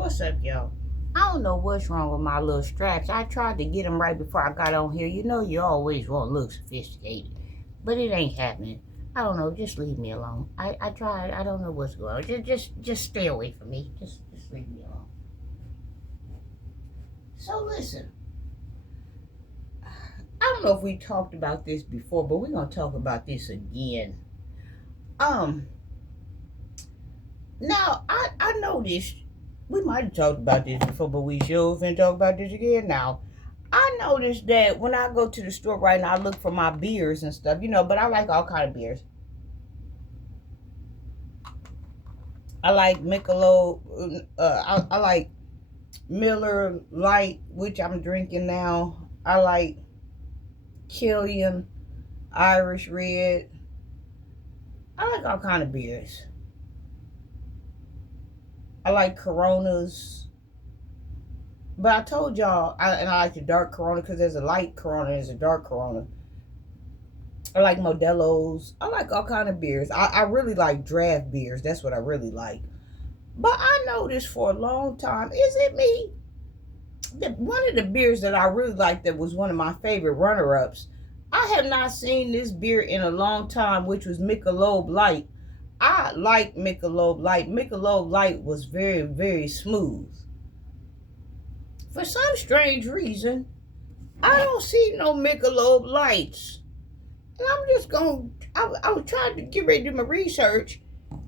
What's up, y'all? I don't know what's wrong with my little straps. I tried to get them right before I got on here. You know you always want to look sophisticated, but it ain't happening. I don't know. Just leave me alone. I tried. I don't know what's going on. Just stay away from me. Just leave me alone. So listen. I don't know if we talked about this before, but we're gonna talk about this again. Um. Now I noticed we might have talked about this before, but we sure finna talk about this again now. I noticed that when I go to the store right now, I look for my beers and stuff, but I like all kind of beers. I like Michelob, I like Miller Lite, which I'm drinking now. I like Killian, Irish Red. I like all kind of beers. I like Coronas. But I told y'all, I like the dark Corona because there's a light Corona and there's a dark Corona. I like Modelo's. I like all kind of beers. I really like draft beers. That's what I really like. But I noticed for a long time, is it me? That one of the beers that I really liked that was one of my favorite runner-ups, I have not seen this beer in a long time, which was Michelob Light. I like Michelob Light. Michelob Light was very, very smooth. For some strange reason, I don't see no Michelob Lights. And I'm just going to, I was trying to get ready to do my research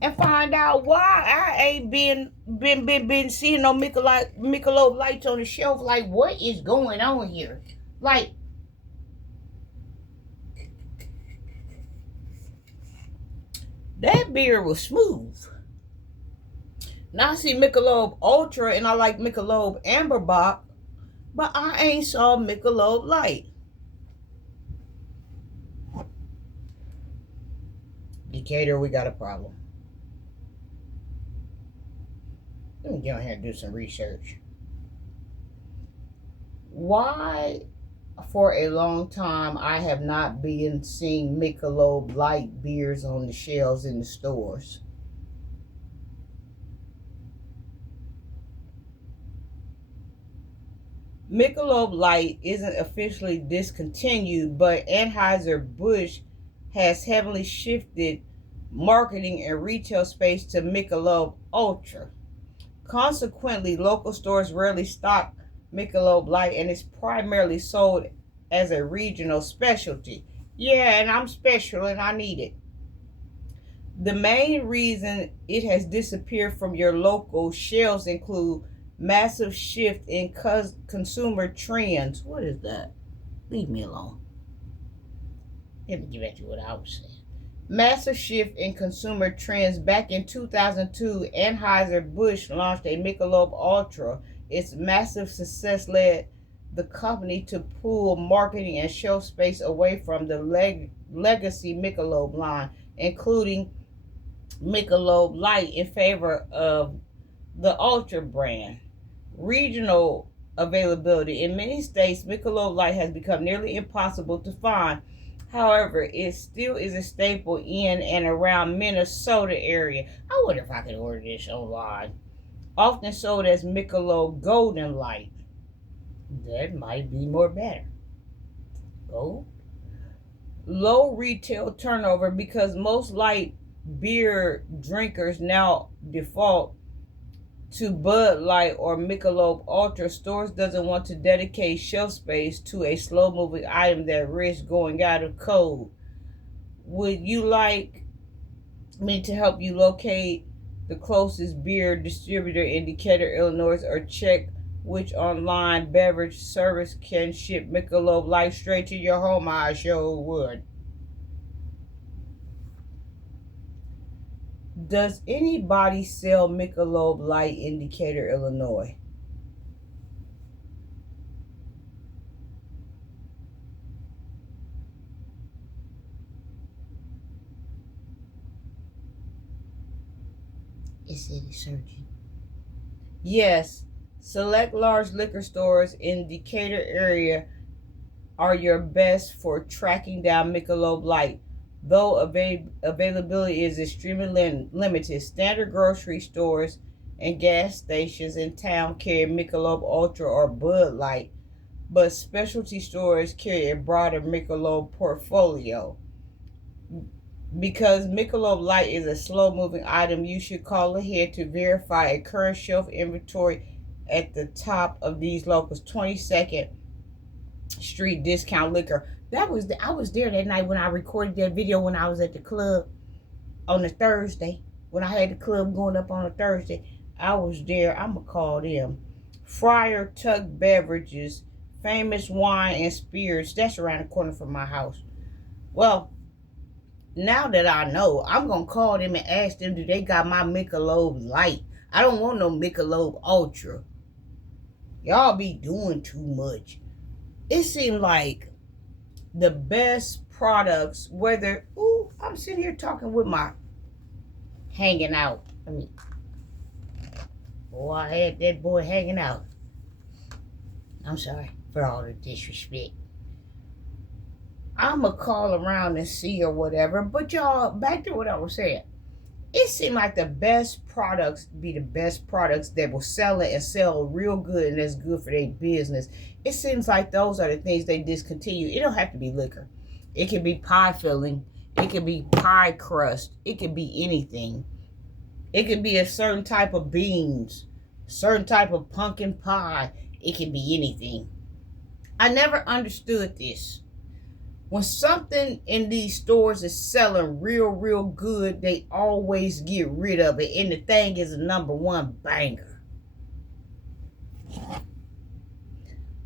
and find out why I ain't been seeing no Michelob Lights on the shelf. Like, what is going on here? Like, that beer was smooth. Now I see Michelob Ultra and I like Michelob Amber Bock, but I ain't saw Michelob Light. Decatur, we got a problem. Let me go ahead and do some research. Why, for a long time, I have not been seeing Michelob Light beers on the shelves in the stores? Michelob Light isn't officially discontinued, but Anheuser-Busch has heavily shifted marketing and retail space to Michelob Ultra. Consequently, local stores rarely stock Michelob Light and is primarily sold as a regional specialty. Yeah, and I'm special and I need it. The main reason it has disappeared from your local shelves include massive shift in consumer trends. What is that? Leave me alone. Let me get back to what I was saying. Massive shift in consumer trends. Back in 2002, Anheuser-Busch launched a Michelob Ultra. Its massive success led the company to pull marketing and shelf space away from the legacy Michelob line, including Michelob Light, in favor of the Ultra brand. Regional availability. In many states, Michelob Light has become nearly impossible to find. However, it still is a staple in and around Minnesota area. I wonder if I could order this online. Often sold as Michelob Golden Light. That might be more better. Gold? Low retail turnover because most light beer drinkers now default to Bud Light or Michelob Ultra. Stores doesn't want to dedicate shelf space to a slow-moving item that risks going out of code. Would you like me to help you locate the closest beer distributor in Decatur, Illinois, or check which online beverage service can ship Michelob Light straight to your home? I sure would. Does anybody sell Michelob Light in Decatur, Illinois? It said it's searching. Yes, select large liquor stores in Decatur area are your best for tracking down Michelob Light. Though availability is extremely limited, standard grocery stores and gas stations in town carry Michelob Ultra or Bud Light, but specialty stores carry a broader Michelob portfolio. Because Michelob Light is a slow-moving item, you should call ahead to verify a current shelf inventory at the top of these locals. 22nd Street Discount Liquor. I was there that night when I recorded that video when I was at the club on a Thursday. When I had the club going up on a Thursday, I was there. I'ma call them. Friar Tuck Beverages, Famous Wine and Spirits. That's around the corner from my house. Well, now that I know, I'm going to call them and ask them, do they got my Michelob Light? I don't want no Michelob Ultra. Y'all be doing too much. It seemed like the best products, whether, I'm sitting here talking with my hanging out. I had that boy hanging out. I'm sorry for all the disrespect. I'ma call around and see or whatever. But y'all, back to what I was saying. It seemed like the best products be the best products that will sell it and sell real good and that's good for their business. It seems like those are the things they discontinue. It don't have to be liquor. It can be pie filling. It can be pie crust. It can be anything. It can be a certain type of beans, certain type of pumpkin pie. It can be anything. I never understood this. When something in these stores is selling real good, they always get rid of it. And the thing is a number one banger.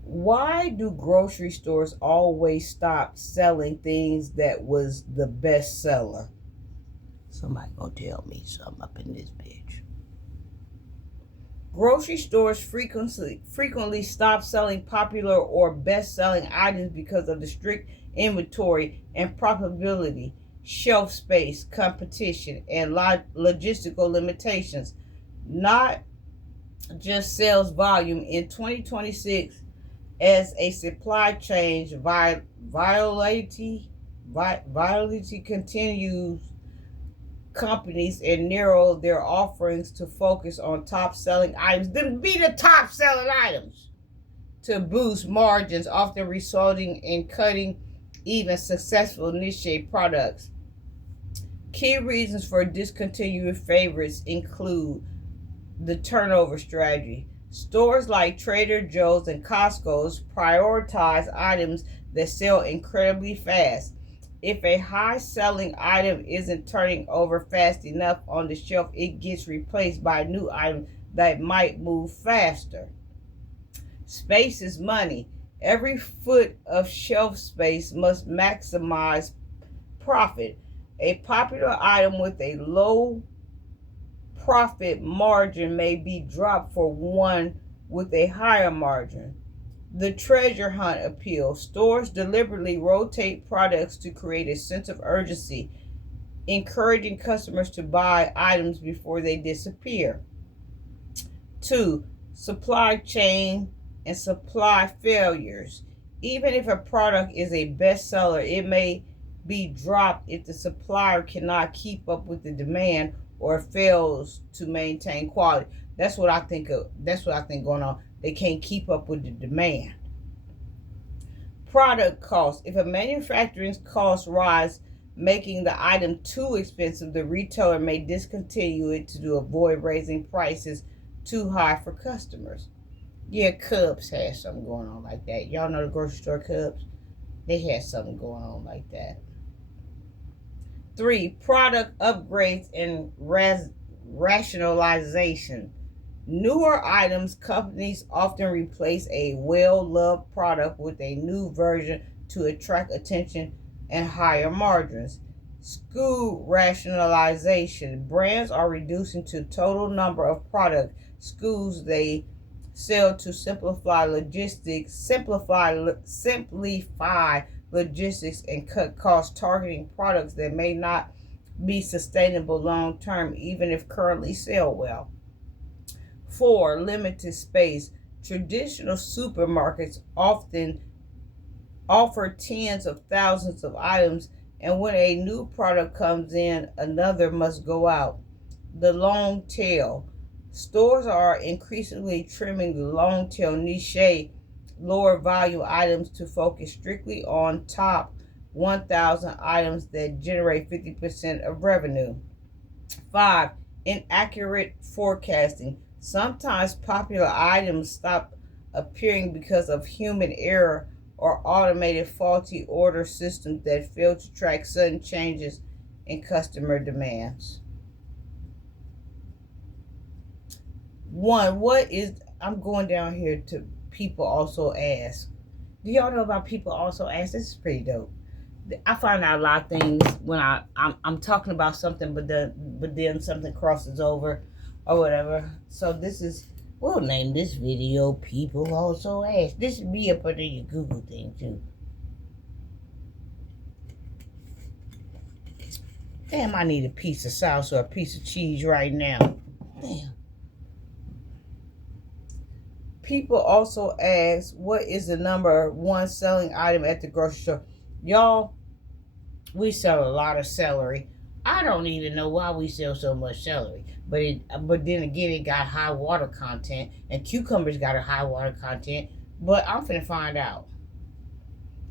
Why do grocery stores always stop selling things that was the best seller? Somebody gonna tell me something up in this bitch. Grocery stores frequently stop selling popular or best-selling items because of the strict inventory and profitability, shelf space, competition, and logistical limitations, not just sales volume. In 2026, as a supply chain volatility continues, companies and narrow their offerings to focus on top-selling items. Them be the top-selling items to boost margins, often resulting in cutting even successful niche products. Key reasons for discontinuing favorites include the turnover strategy. Stores like Trader Joe's and Costco's prioritize items that sell incredibly fast. If a high-selling item isn't turning over fast enough on the shelf, it gets replaced by a new item that might move faster. Space is money. Every foot of shelf space must maximize profit. A popular item with a low profit margin may be dropped for one with a higher margin. The treasure hunt appeal. Stores deliberately rotate products to create a sense of urgency, encouraging customers to buy items before they disappear. 2. Supply chain and supply failures. Even if a product is a bestseller, it may be dropped if the supplier cannot keep up with the demand or fails to maintain quality. That's what I think going on. They can't keep up with the demand. Product cost. If a manufacturing cost rise, making the item too expensive, the retailer may discontinue it to avoid raising prices too high for customers. Yeah, Cubs had something going on like that. Y'all know the grocery store Cubs? They had something going on like that. 3. Product upgrades and rationalization. Newer items, companies often replace a well-loved product with a new version to attract attention and higher margins. SKU rationalization. Brands are reducing the total number of product SKUs they sell to simplify logistics and cut costs, targeting products that may not be sustainable long term, even if currently sell well. 4. Limited space. Traditional supermarkets often offer tens of thousands of items, and when a new product comes in, another must go out. The long tail. Stores are increasingly trimming the long tail niche, lower value items to focus strictly on top 1,000 items that generate 50% of revenue. 5. Inaccurate forecasting. Sometimes popular items stop appearing because of human error or automated faulty order systems that fail to track sudden changes in customer demands. I'm going down here to people also ask. Do y'all know about people also ask? This is pretty dope. I find out a lot of things when I'm talking about something, but then something crosses over or whatever. So we'll name this video "People Also Ask." This should be up under your Google thing too. Damn, I need a piece of sauce or a piece of cheese right now. Damn. People also ask, what is the number one selling item at the grocery store? Y'all, we sell a lot of celery. I don't even know why we sell so much celery. But then again, it got high water content, and cucumbers got a high water content. But I'm finna find out.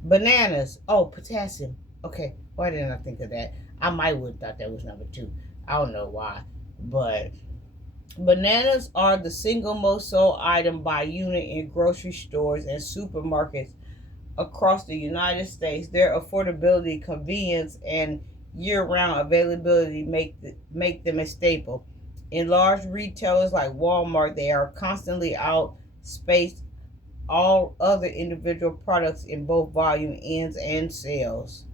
Bananas. Oh, potassium. Okay, why didn't I think of that? I might would have thought that was number 2. I don't know why. But bananas are the single most sold item by unit in grocery stores and supermarkets across the United States. Their affordability, convenience, and year-round availability make them a staple. In large retailers like Walmart, they are constantly outspaced all other individual products in both volume ends and sales.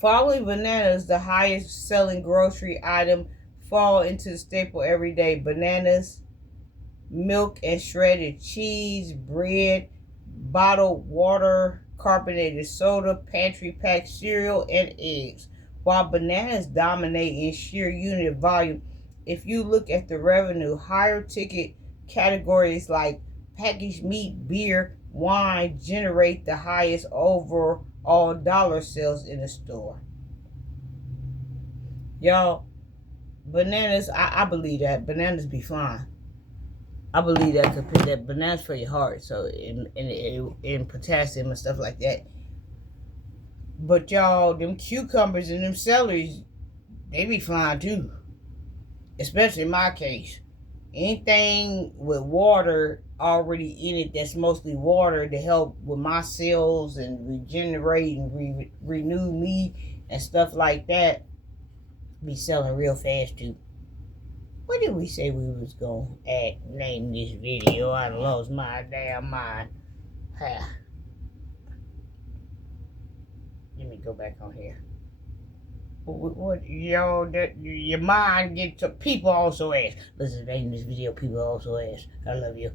Following bananas, the highest selling grocery item fall into the staple everyday: bananas, milk and shredded cheese, bread, bottled water, carbonated soda, pantry packed cereal, and eggs. While bananas dominate in sheer unit volume, if you look at the revenue, higher ticket categories like packaged meat, beer, wine generate the highest overall dollar sales in the store. Y'all, bananas, I believe that. Bananas be flying. I believe that bananas for your heart, so in potassium and stuff like that. But y'all, them cucumbers and them celeries, they be flying too. Especially in my case. Anything with water already in it that's mostly water to help with my cells and regenerate and renew me and stuff like that be selling real fast too. What did we say we was going to name this video? I lost my damn mind. Let me go back on here. What y'all, that your mind get to people also ask. Listen, name this video People Also Ask. I love you.